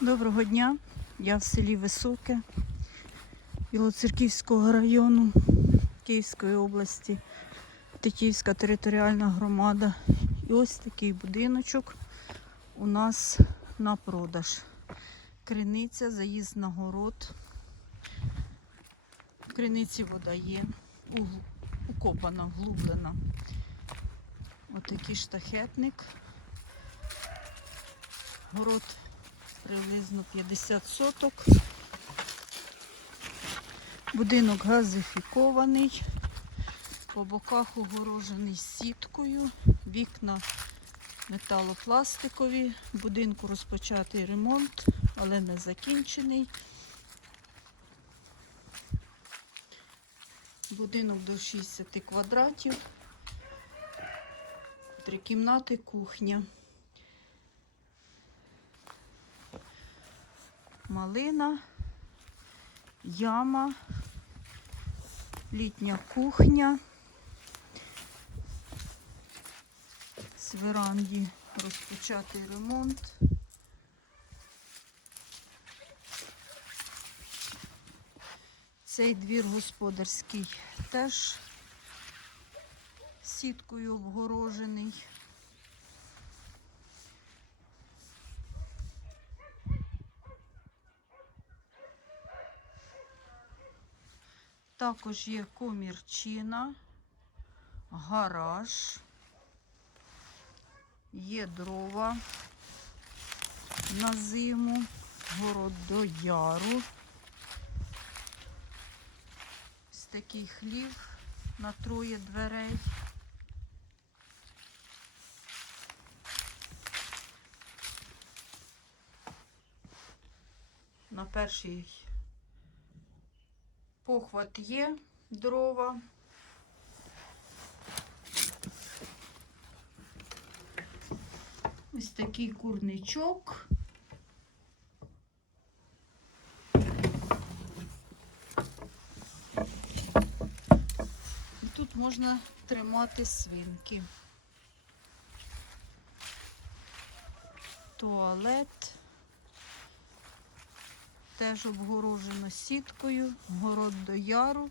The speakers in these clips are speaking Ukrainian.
Доброго дня. Я в селі Високе Білоцерківського району Київської області, Тетіївська територіальна громада. І ось такий будиночок у нас на продаж. Криниця, заїзд на город. В криниці вода є, укопана, вглублена. Отакий штахетник. Город приблизно 50 соток. Будинок газифікований, по боках огорожений сіткою, вікна металопластикові, будинку розпочатий ремонт, але не закінчений. Будинок до 60 квадратів, три кімнати, кухня. Малина, яма, літня кухня. З веранді розпочатий ремонт. Цей двір господарський теж сіткою обгорожений. Також є комірчина, гараж, є дрова на зиму, город до яру. Ось такий хлів на троє дверей. На перший Похват є, дрова. Ось такий курничок. І тут можна тримати свинки. Туалет. Теж обгорожено сіткою, город до яру.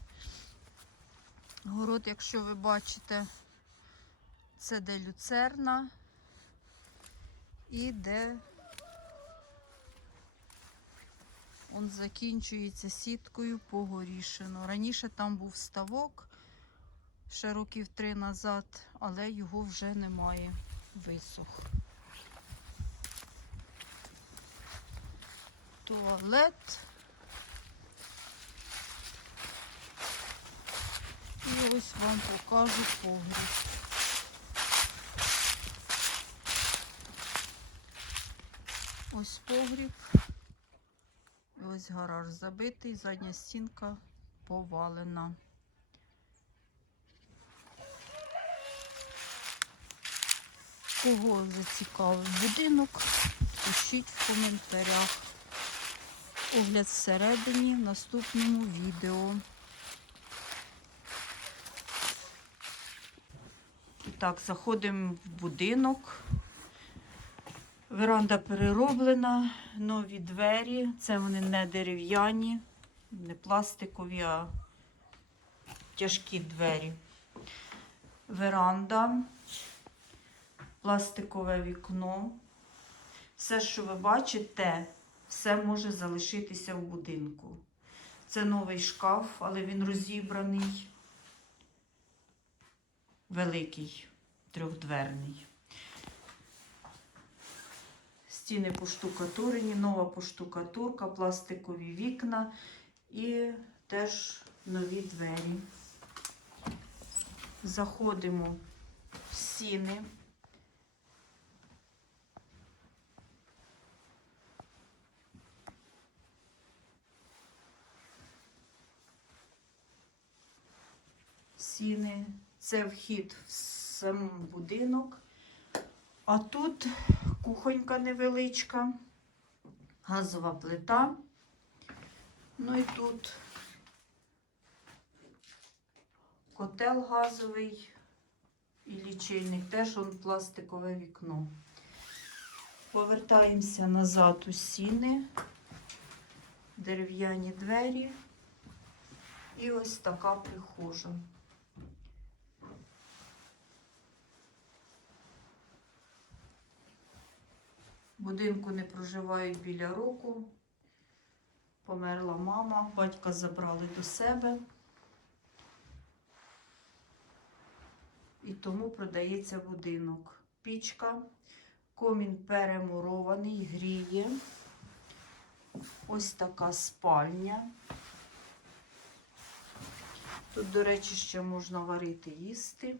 Город, якщо ви бачите, це де люцерна і де он закінчується сіткою по горішину. Раніше там був ставок ще років три назад, але його вже немає. Висох. Туалет. І ось вам покажу погріб. Ось погріб. Ось гараж забитий, задня стінка повалена. Кого зацікавив будинок, пишіть в коментарях огляд всередині в наступному відео. Так, заходимо в будинок. Веранда перероблена, нові двері. Це вони не дерев'яні, не пластикові, а тяжкі двері. Веранда, пластикове вікно. Все, що ви бачите, все може залишитися в будинку. Це новий шкаф, але він розібраний, великий, трьохдверний. Стіни поштукатурені, нова поштукатурка, пластикові вікна і теж нові двері. Заходимо в стіни. Сіни. Це вхід в сам будинок. А тут кухонька невеличка, газова плита. Ну і тут котел газовий і лічильник. Теж он пластикове вікно. Повертаємося назад у сіни, дерев'яні двері і ось така прихожа. Будинку не проживають біля року. Померла мама, батька забрали до себе. І тому продається будинок. Пічка, комін перемурований, гріє. Ось така спальня. Тут, до речі, ще можна варити їсти.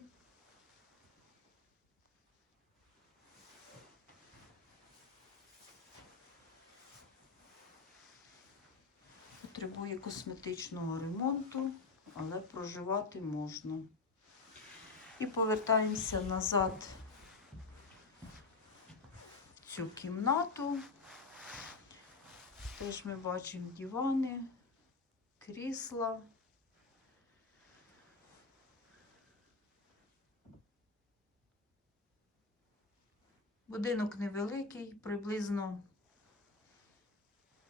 Потребує косметичного ремонту, але проживати можна. І повертаємося назад в цю кімнату. Теж ми бачимо дивани, крісла. Будинок невеликий, приблизно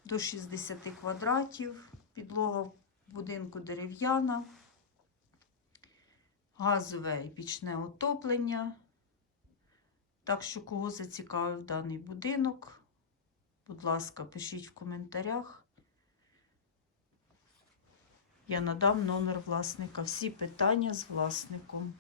до 60 квадратів. Підлога будинку дерев'яна, газове і пічне отоплення. Так що, кого зацікавив даний будинок, будь ласка, пишіть в коментарях. Я надам номер власника. Всі питання з власником.